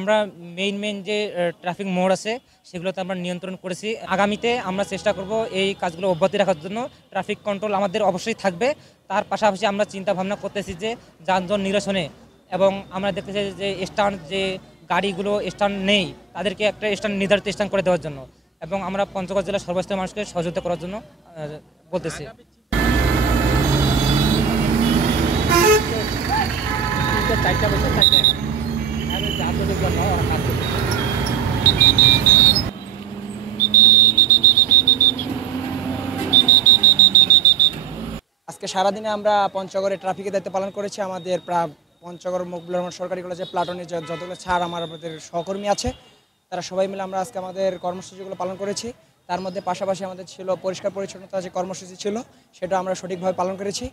আমরা মেইন যে ট্রাফিক মোড় আছে সেগুলোতে আমরা নিয়ন্ত্রণ করেছি। আগামীতে আমরা চেষ্টা করব এই কাজগুলো অব্যাহত রাখার জন্য। ট্রাফিক কন্ট্রোল আমাদের অবশ্যই থাকবে। তার পাশাপাশি আমরা চিন্তা ভাবনা করতেছি যে যানজট নিরসনে, এবং আমরা দেখতেছি যে স্ট্যান্ড যে গাড়িগুলো স্ট্যান্ড নেই তাদেরকে একটা স্ট্যান্ড নির্ধারিত স্ট্যান্ড করে দেওয়ার জন্য, এবং আমরা পঞ্চগড় জেলার সর্বস্তরের মানুষকে সহযোগিতা করার জন্য বলতেছি। আজকে সারাদিনে আমরা পঞ্চগড়ে ট্রাফিকের দায়িত্ব পালন করেছি। আমাদের পঞ্চগড় মকবুল রহমান সরকারি কলেজে প্লাটনের যতগুলো ছাড় আমাদের সহকর্মী আছে তারা সবাই মিলে আমরা আজকে আমাদের কর্মসূচিগুলো পালন করেছি। তার মধ্যে পাশাপাশি আমাদের ছিল পরিষ্কার পরিচ্ছন্নতা যে কর্মসূচি ছিল সেটা আমরা সঠিকভাবে পালন করেছি।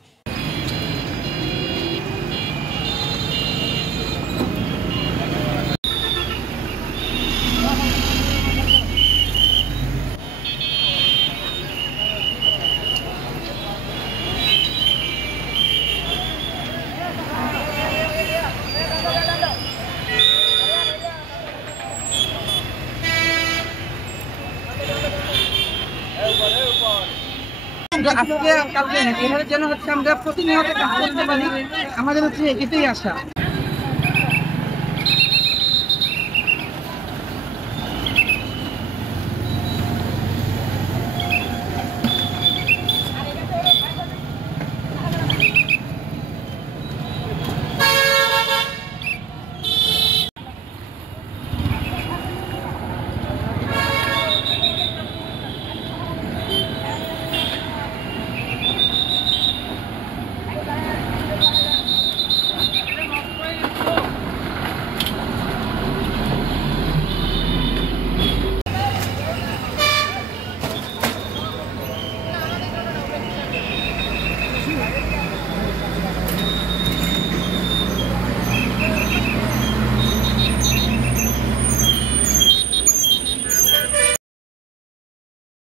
আজকে কালকে এভাবে যেন হচ্ছে আমরা প্রতিনিয়ত কাজ করতে পারি, আমাদের হচ্ছে এটাই আশা।